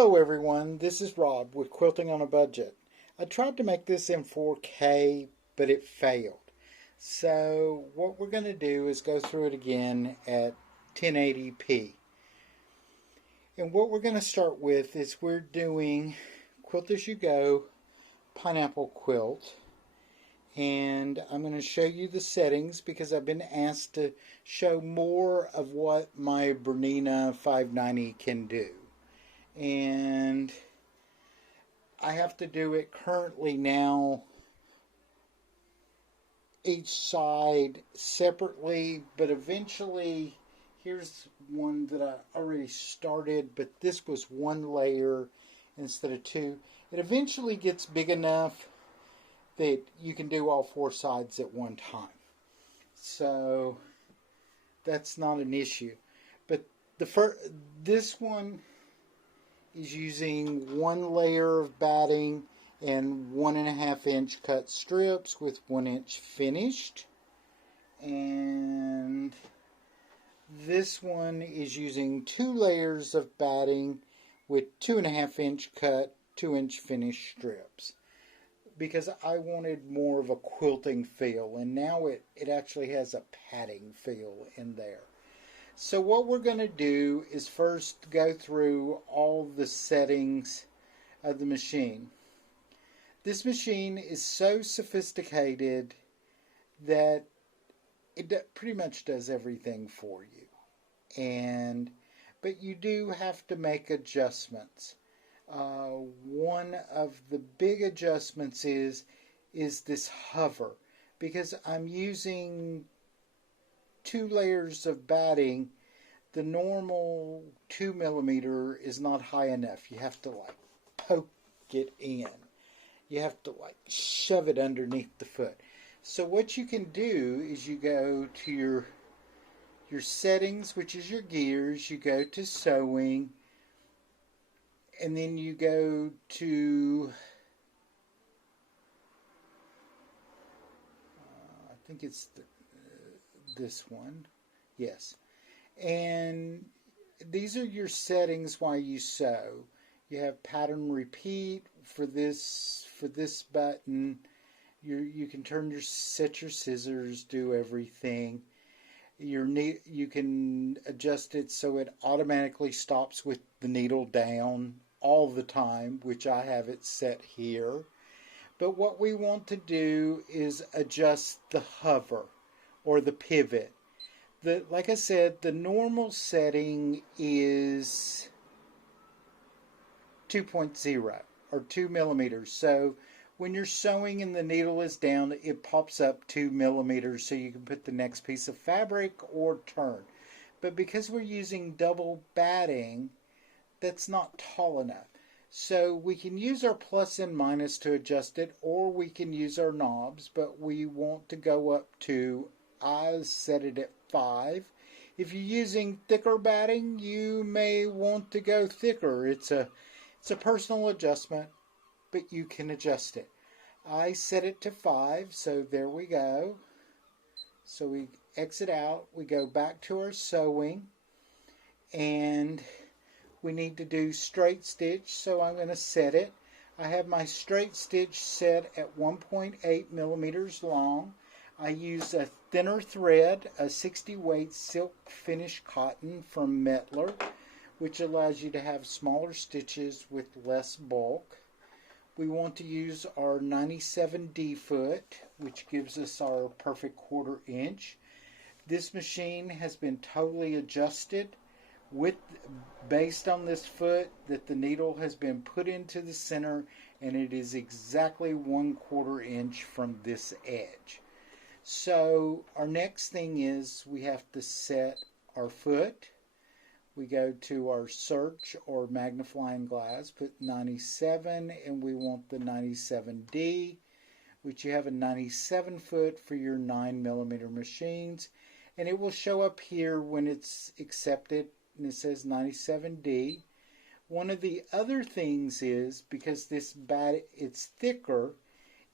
Hello everyone, this is Rob with Quilting on a Budget. I tried to make this in 4K, but it failed. So what we're going to do is go through it again at 1080p. And what we're going to start with is we're doing Quilt As You Go Pineapple Quilt. And I'm going to show you the settings because I've been asked to show more of what my Bernina 590 can do. And I have to do it currently now each side separately, but eventually here's one that I already started, but this was one layer instead of two. It eventually gets big enough that you can do all four sides at one time, so that's not an issue. But this one is using one layer of batting and 1.5 inch cut strips with 1 inch finished. And this one is using 2 layers of batting with 2.5 inch cut, 2 inch finished strips. Because I wanted more of a quilting feel, and now it actually has a padding feel in there. So what we're going to do is first go through all the settings of the machine. This machine is so sophisticated that it pretty much does everything for you. But you do have to make adjustments. One of the big adjustments is this hover, because I'm using 2 layers of batting. The normal 2mm is not high enough. You have to poke it in. You have to shove it underneath the foot. So what you can do is you go to your settings, which is your gears. You go to sewing, and then you go to I think it's this one. Yes. And these are your settings while you sew. You have pattern repeat for this button. You can set your scissors, do everything. You can adjust it so it automatically stops with the needle down all the time, which I have it set here. But what we want to do is adjust the hover or the pivot. Like I said, the normal setting is 2.0 or 2mm. So when you're sewing and the needle is down, it pops up 2mm so you can put the next piece of fabric or turn. But because we're using double batting, that's not tall enough. So we can use our plus and minus to adjust it, or we can use our knobs, but we want to go up to, I set it at 5. If you're using thicker batting, you may want to go thicker. It's a personal adjustment, but you can adjust it. I set it to 5, so there we go. So we exit out, we go back to our sewing, and we need to do straight stitch, so I'm going to set it. I have my straight stitch set at 1.8mm long. I use a thinner thread, a 60 weight silk finish cotton from Metler, which allows you to have smaller stitches with less bulk. We want to use our 97D foot, which gives us our perfect 1/4 inch. This machine has been totally adjusted based on this foot, that the needle has been put into the center, and it is exactly 1/4 inch from this edge. So our next thing is we have to set our foot. We go to our search or magnifying glass, put 97, and we want the 97D, which you have a 97 foot for your 9mm machines. And it will show up here when it's accepted, and it says 97D. One of the other things is, because this it's thicker,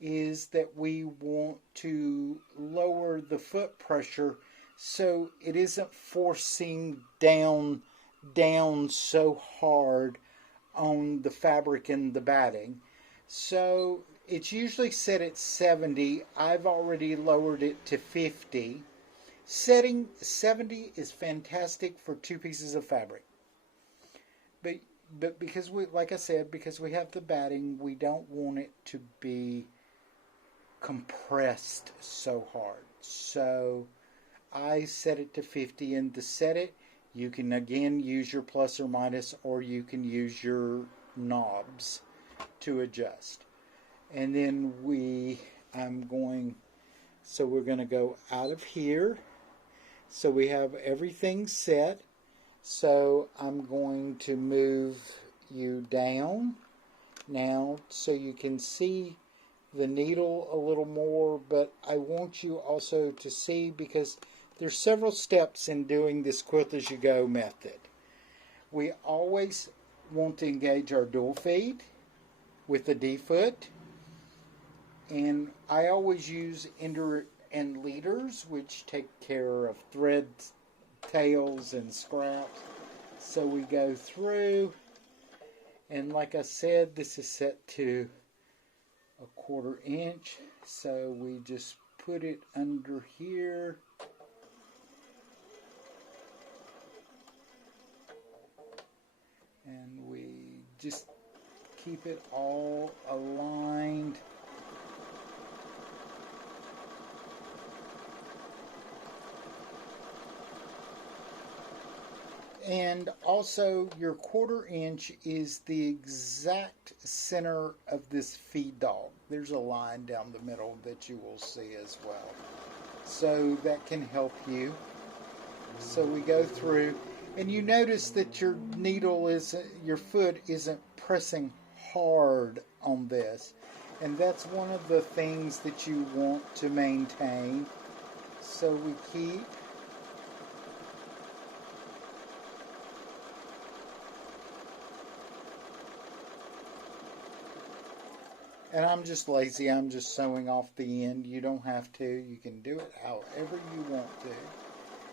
is that we want to lower the foot pressure so it isn't forcing down so hard on the fabric and the batting. So it's usually set at 70. I've already lowered it to 50. Setting 70 is fantastic for 2 pieces of fabric. But because we, like I said, because we have the batting, we don't want it to be compressed so hard. So I set it to 50, and to set it, you can again use your plus or minus, or you can use your knobs to adjust. And then we're going to go out of here. So we have everything set. So I'm going to move you down now so you can see the needle a little more, but I want you also to see, because there's several steps in doing this quilt as you go method. We always want to engage our dual feed with the D foot, and I always use ender and leaders, which take care of thread tails and scraps. So we go through, and like I said, this is set to 1/4 inch, so we just put it under here, and we just keep it all aligned. And also, your 1/4 inch is the exact center of this feed dog. There's a line down the middle that you will see as well. So that can help you. So we go through, and you notice that your needle your foot isn't pressing hard on this. And that's one of the things that you want to maintain. So we keep. And I'm just lazy. I'm just sewing off the end. You don't have to. You can do it however you want to.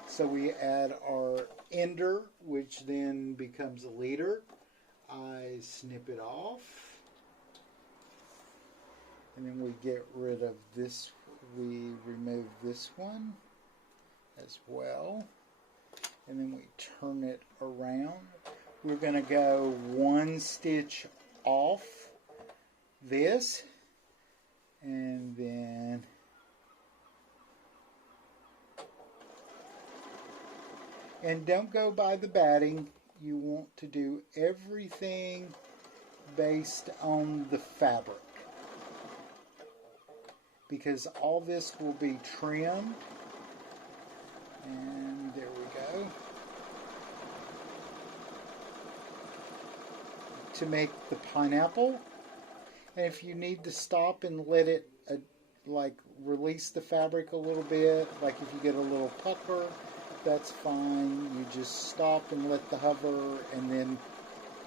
So we add our ender, which then becomes a leader. I snip it off. And then we get rid of this. We remove this one as well. And then we turn it around. We're going to go 1 stitch off this, and then don't go by the batting. You want to do everything based on the fabric, because all this will be trimmed. And there we go. To make the pineapple. And if you need to stop and let it like release the fabric a little bit, like if you get a little pucker, that's fine. You just stop and let the hover, and then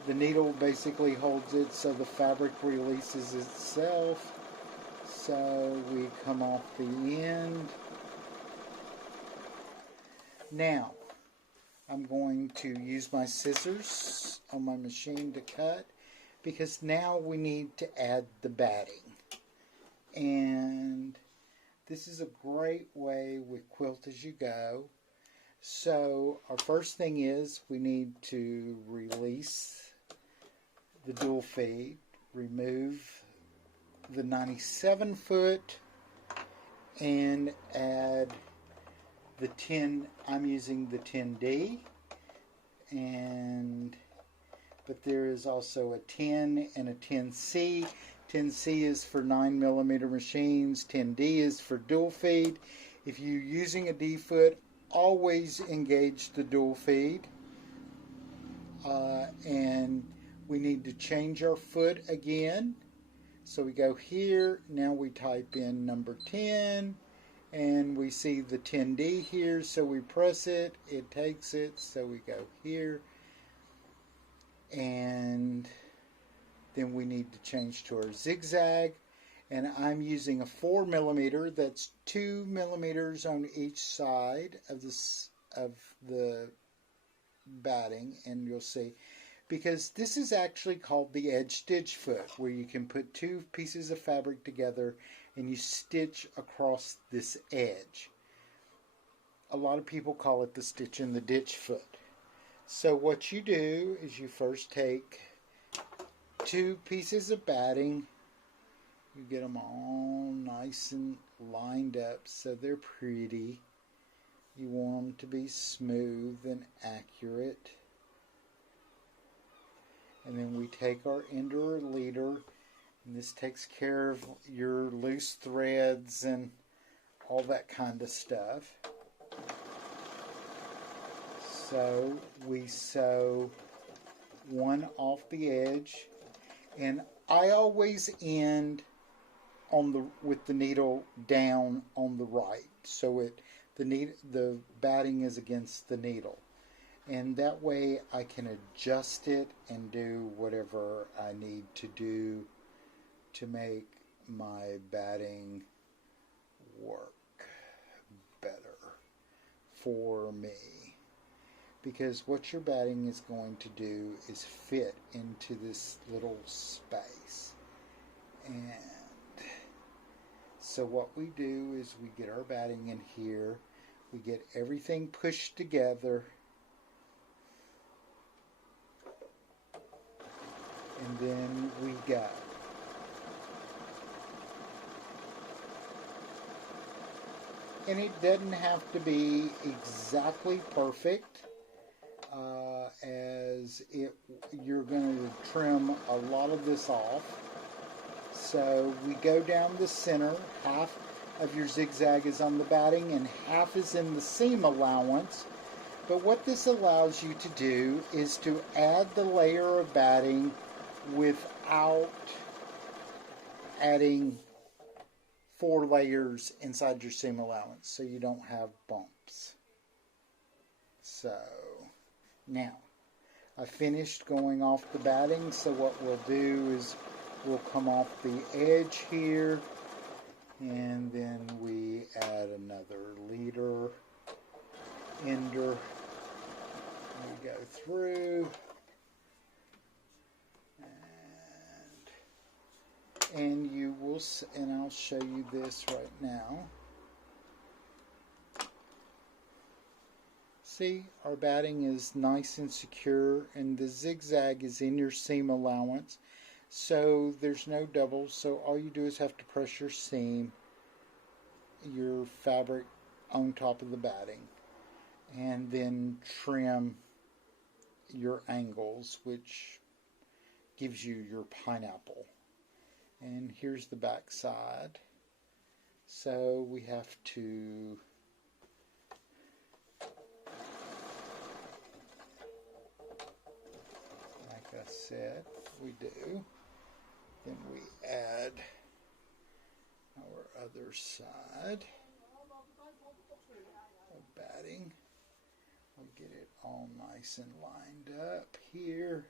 the needle basically holds it so the fabric releases itself. So we come off the end. Now I'm going to use my scissors on my machine to cut, because now we need to add the batting. And this is a great way with Quilt As You Go. So our first thing is we need to release the dual feed, remove the 97 foot, and add the 10. I'm using the 10D, but there is also a 10 and a 10C. 10C is for 9mm machines. 10D is for dual feed. If you're using a D foot, always engage the dual feed. And we need to change our foot again. So we go here. Now we type in number 10. And we see the 10D here. So we press it. It takes it. So we go here. And then we need to change to our zigzag, and I'm using a 4mm. That's 2mm on each side of the batting, and you'll see, because this is actually called the edge stitch foot, where you can put two pieces of fabric together and you stitch across this edge. A lot of people call it the stitch in the ditch foot. So what you do is you first take two pieces of batting, you get them all nice and lined up so they're pretty. You want them to be smooth and accurate. And then we take our ender or leader, and this takes care of your loose threads and all that kind of stuff. So we sew one off the edge, and I always end on with the needle down on the right, so the batting is against the needle, and that way I can adjust it and do whatever I need to do to make my batting work better for me. Because what your batting is going to do is fit into this little space. And so what we do is we get our batting in here, we get everything pushed together, and then we go. And it doesn't have to be exactly perfect. You're going to trim a lot of this off. So we go down the center. Half of your zigzag is on the batting and half is in the seam allowance. But what this allows you to do is to add the layer of batting without adding 4 layers inside your seam allowance, so you don't have bumps. So now I finished going off the batting, so what we'll do is we'll come off the edge here, and then we add another leader, ender, we go through, and you will, and I'll show you this right now. See, our batting is nice and secure, and the zigzag is in your seam allowance, so there's no doubles. So all you do is have to press your seam, your fabric on top of the batting, and then trim your angles, which gives you your pineapple. And here's the back side. So we have to I said we do. Then we add our other side of batting. We'll get it all nice and lined up here.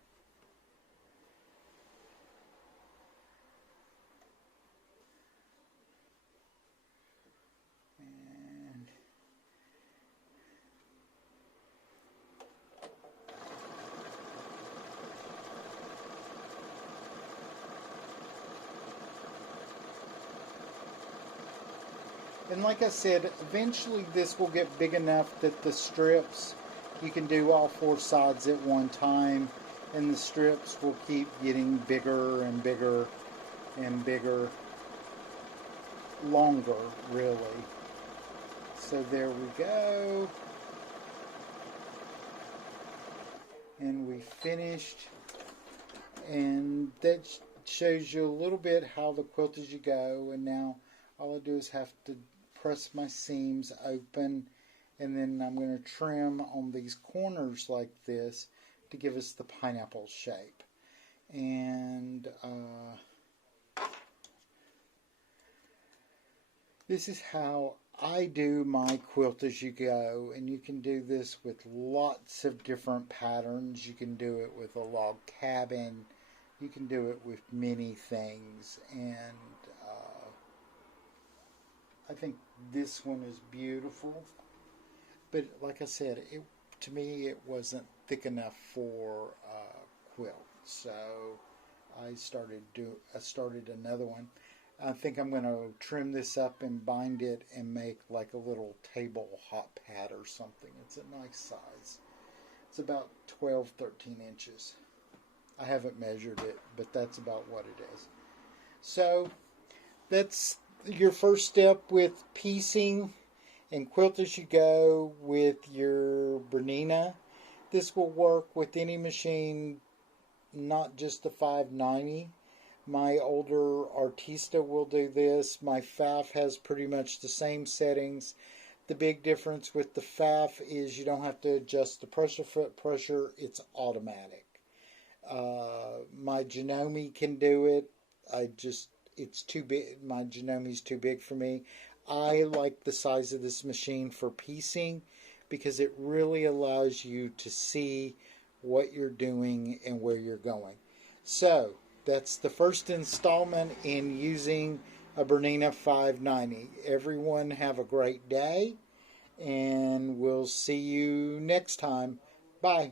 And like I said, eventually this will get big enough that the strips, you can do all 4 sides at one time, and the strips will keep getting bigger and bigger and bigger, longer really. So there we go. And we finished, and that shows you a little bit how the quilt as you go. And now all I do is have to press my seams open, and then I'm going to trim on these corners like this to give us the pineapple shape. And this is how I do my quilt as you go, and you can do this with lots of different patterns. You can do it with a log cabin, you can do it with many things, and I think this one is beautiful, but like I said, to me it wasn't thick enough for quilt. So I started another one. I think I'm going to trim this up and bind it and make like a little table hot pad or something. It's a nice size. It's about 12, 13 inches. I haven't measured it, but that's about what it is. So that's your first step with piecing and quilt as you go with your Bernina. This will work with any machine, not just the 590. My older Artista will do this. My FAF has pretty much the same settings. The big difference with the FAF is you don't have to adjust the pressure foot pressure. It's automatic. My Janome can do it. It's too big. My Janome's too big for me. I like the size of this machine for piecing because it really allows you to see what you're doing and where you're going. So that's the first installment in using a Bernina 590. Everyone have a great day, and we'll see you next time. Bye.